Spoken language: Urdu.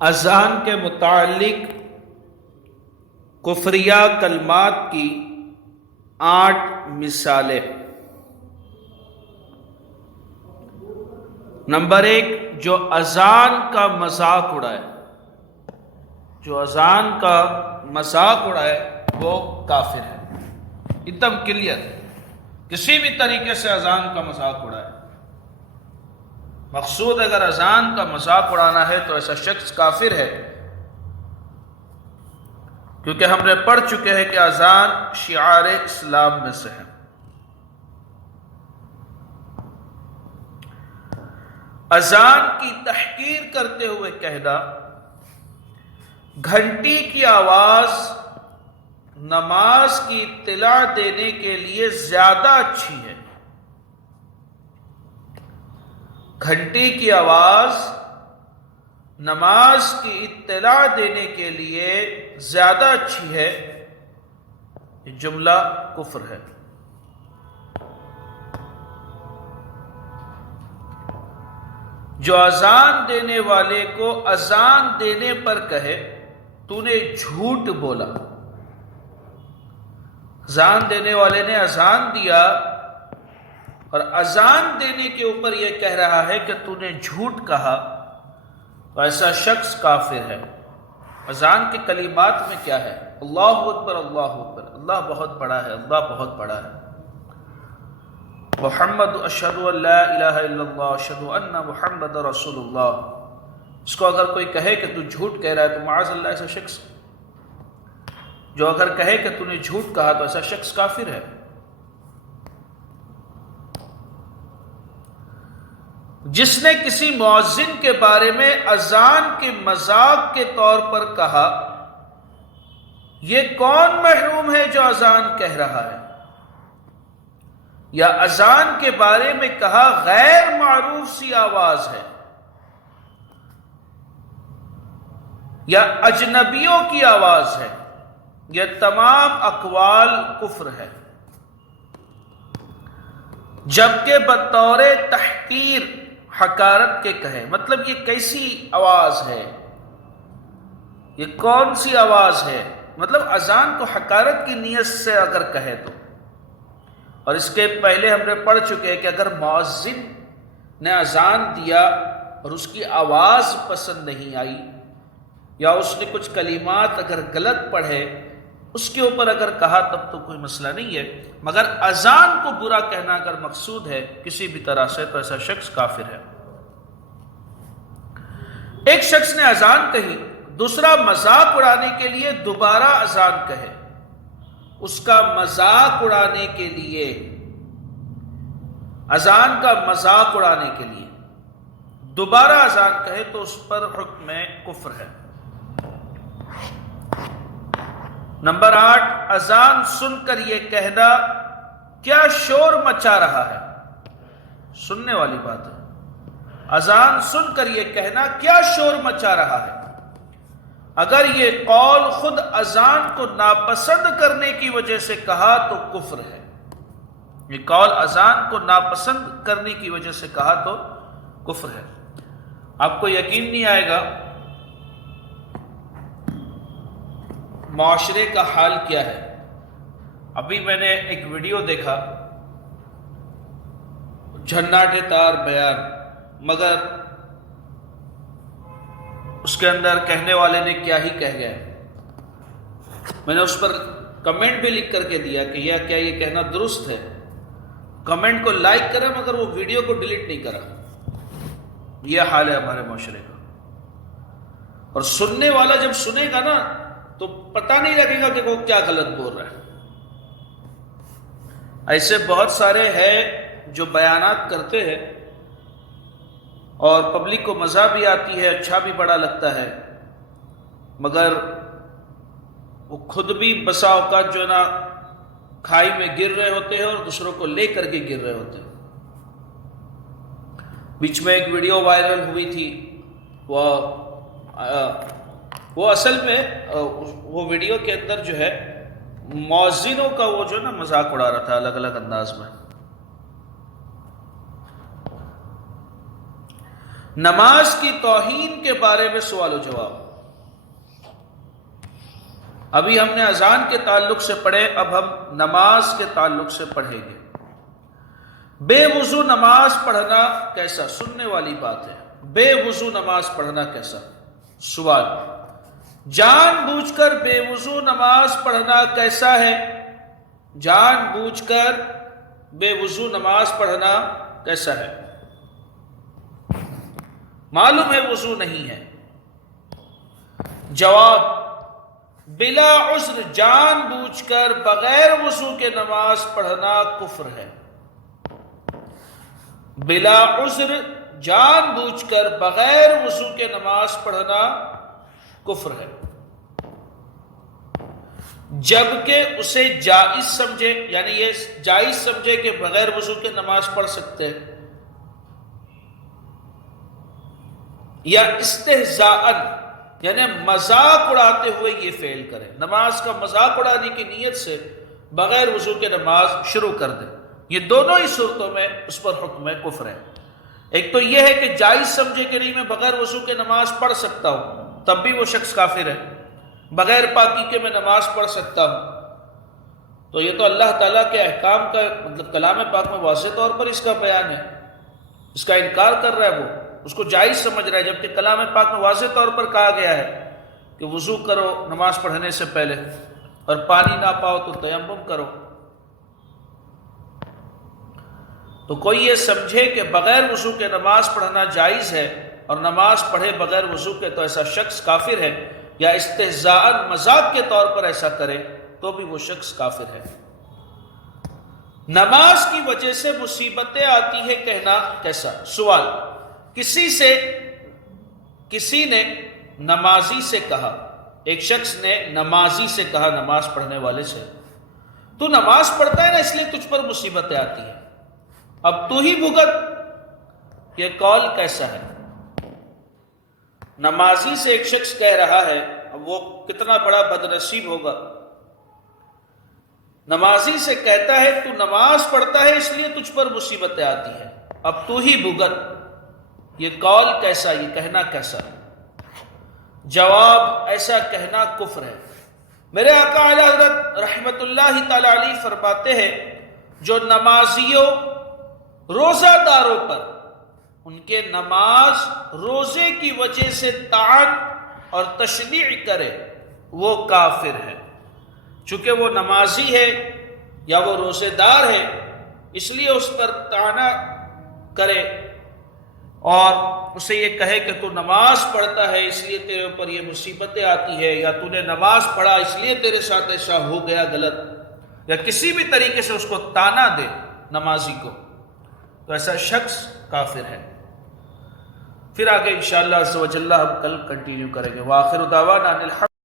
اذان کے متعلق کفریہ کلمات کی 8 مثالیں۔ نمبر 1، جو اذان کا مذاق اڑائے، جو اذان کا مذاق اڑائے وہ کافر ہے، ایک دم کلیئر، کسی بھی طریقے سے اذان کا مذاق اڑائے۔ مقصود اگر اذان کا مذاق اڑانا ہے تو ایسا شخص کافر ہے، کیونکہ ہم نے پڑھ چکے ہیں کہ اذان شعار اسلام میں سے ہے۔ اذان کی تحقیر کرتے ہوئے کہنا، گھنٹی کی آواز نماز کی اطلاع دینے کے لیے زیادہ اچھی ہے۔ گھنٹی کی آواز نماز کی اطلاع دینے کے لیے زیادہ اچھی ہے، یہ جملہ کفر ہے۔ جو اذان دینے والے کو اذان دینے پر کہے تو نے جھوٹ بولا، اذان دینے والے نے اذان دیا اور اذان دینے کے اوپر یہ کہہ رہا ہے کہ تو نے جھوٹ کہا، تو ایسا شخص کافر ہے۔ اذان کے کلمات میں کیا ہے؟ اللہ اکبر، اللہ اکبر، اللہ بہت بڑا ہے، اللہ بہت بڑا ہے، محمد اشہد ان لا الہ الا اللہ اشہد ان محمد رسول اللہ۔ اس کو اگر کوئی کہے کہ تو جھوٹ کہہ رہا ہے تو معاذ اللہ ایسا شخص، جو اگر کہے کہ تو نے جھوٹ کہا تو ایسا شخص کافر ہے۔ جس نے کسی مؤذن کے بارے میں اذان کے مذاق کے طور پر کہا، یہ کون محروم ہے جو اذان کہہ رہا ہے؟ یا اذان کے بارے میں کہا غیر معروف سی آواز ہے، یا اجنبیوں کی آواز ہے، یہ تمام اقوال کفر ہے، جبکہ بطور تحقیر حقارت کے کہے۔ مطلب یہ کیسی آواز ہے، یہ کون سی آواز ہے، مطلب اذان کو حقارت کی نیت سے اگر کہے تو۔ اور اس کے پہلے ہم نے پڑھ چکے ہیں کہ اگر مؤذن نے اذان دیا اور اس کی آواز پسند نہیں آئی، یا اس نے کچھ کلمات اگر غلط پڑھے، اس کے اوپر اگر کہا تب تو کوئی مسئلہ نہیں ہے، مگر اذان کو برا کہنا اگر مقصود ہے کسی بھی طرح سے تو ایسا شخص کافر ہے۔ ایک شخص نے اذان کہی، دوسرا مذاق اڑانے کے لیے دوبارہ اذان کہے، اس کا مذاق اڑانے کے لیے، اذان کا مذاق اڑانے کے لیے دوبارہ اذان کہے تو اس پر حکم کفر ہے۔ نمبر 8، اذان سن کر یہ کہنا، کیا شور مچا رہا ہے؟ سننے والی بات ہے۔ اذان سن کر یہ کہنا، کیا شور مچا رہا ہے؟ اگر یہ قول خود اذان کو ناپسند کرنے کی وجہ سے کہا تو کفر ہے۔ یہ قول اذان کو ناپسند کرنے کی وجہ سے کہا تو کفر ہے۔ آپ کو یقین نہیں آئے گا معاشرے کا حال کیا ہے۔ ابھی میں نے ایک ویڈیو دیکھا، جھناٹے تار بیان، مگر اس کے اندر کہنے والے نے کیا ہی کہہ گیا۔ میں نے اس پر کمنٹ بھی لکھ کر کے دیا کہ کیا یہ کہنا درست ہے؟ کمنٹ کو لائک کرا مگر وہ ویڈیو کو ڈیلیٹ نہیں کرا۔ یہ حال ہے ہمارے معاشرے کا۔ اور سننے والا جب سنے گا نا تو پتہ نہیں لگے گا کہ وہ کیا غلط بول رہا ہے۔ ایسے بہت سارے ہیں جو بیانات کرتے ہیں اور پبلک کو مزہ بھی آتی ہے، اچھا بھی بڑا لگتا ہے، مگر وہ خود بھی بسا اوقات جو ہے نا کھائی میں گر رہے ہوتے ہیں اور دوسروں کو لے کر کے گر رہے ہوتے ہیں۔ بیچ میں ایک ویڈیو وائرل ہوئی تھی، وہ اصل میں وہ ویڈیو کے اندر جو ہے مؤذنوں کا وہ جو ہے نا مذاق اڑا رہا تھا الگ الگ انداز میں۔ نماز کی توہین کے بارے میں سوال و جواب۔ ابھی ہم نے اذان کے تعلق سے پڑھے، اب ہم نماز کے تعلق سے پڑھیں گے۔ بے وضو نماز پڑھنا کیسا؟ سننے والی بات ہے، بے وضو نماز پڑھنا کیسا؟ سوال، جان بوجھ کر بے وضو نماز پڑھنا کیسا ہے؟ جان بوجھ کر بے وضو نماز پڑھنا کیسا ہے؟ معلوم ہے وضو نہیں ہے۔ جواب، بلا عذر جان بوجھ کر بغیر وضو کے نماز پڑھنا کفر ہے۔ بلا عذر جان بوجھ کر بغیر وضو کے نماز پڑھنا کفر ہے، جبکہ اسے جائز سمجھے، یعنی یہ جائز سمجھے کہ بغیر وضو کے نماز پڑھ سکتے ہیں، یا استہزاءً یعنی مذاق اڑاتے ہوئے یہ فعل کرے، نماز کا مذاق اڑانے کی نیت سے بغیر وضو کے نماز شروع کر دے، یہ دونوں ہی صورتوں میں اس پر حکم کفر ہے۔ ایک تو یہ ہے کہ جائز سمجھے کہ نہیں میں بغیر وضو کے نماز پڑھ سکتا ہوں، تب بھی وہ شخص کافر ہے۔ بغیر پاکی کے میں نماز پڑھ سکتا ہوں، تو یہ تو اللہ تعالیٰ کے احکام کا مطلب کلام پاک میں واضح طور پر اس کا بیان ہے، اس کا انکار کر رہا ہے، وہ اس کو جائز سمجھ رہا ہے، جبکہ کلام پاک میں واضح طور پر کہا گیا ہے کہ وضو کرو نماز پڑھنے سے پہلے، اور پانی نہ پاؤ تو تیمم کرو۔ تو کوئی یہ سمجھے کہ بغیر وضو کے نماز پڑھنا جائز ہے اور نماز پڑھے بغیر وضو کے تو ایسا شخص کافر ہے، یا استہزاءً مذاق کے طور پر ایسا کرے تو بھی وہ شخص کافر ہے۔ نماز کی وجہ سے مصیبتیں آتی ہے کہنا کیسا؟ سوال، کسی نے نمازی سے کہا، ایک شخص نے نمازی سے کہا، نماز پڑھنے والے سے، تو نماز پڑھتا ہے نا اس لیے تجھ پر مصیبتیں آتی ہیں، اب تو ہی بھگت، یہ قول کیسا ہے؟ نمازی سے ایک شخص کہہ رہا ہے، اب وہ کتنا بڑا بد نصیب ہوگا، نمازی سے کہتا ہے تو نماز پڑھتا ہے اس لیے تجھ پر مصیبتیں آتی ہیں، اب تو ہی بھگت، یہ قول کیسا، یہ کہنا کیسا؟ جواب، ایسا کہنا کفر ہے۔ میرے آقا اعلی حضرت رحمت اللہ تعالی علیہ فرماتے ہیں، جو نمازیوں روزہ داروں پر ان کے نماز روزے کی وجہ سے طعن اور تشنیع کرے وہ کافر ہے، چونکہ وہ نمازی ہے یا وہ روزے دار ہے، اس لیے اس پر طعنہ کرے اور اسے یہ کہے کہ تو نماز پڑھتا ہے اس لیے تیرے اوپر یہ مصیبتیں آتی ہے، یا تو نے نماز پڑھا اس لیے تیرے ساتھ ایسا ہو گیا غلط، یا کسی بھی طریقے سے اس کو طعنہ دے نمازی کو، تو ایسا شخص کافر ہے۔ پھر آگے انشاءاللہ عز و جل ہم کل کنٹینیو کریں گے۔ وآخر دعوانا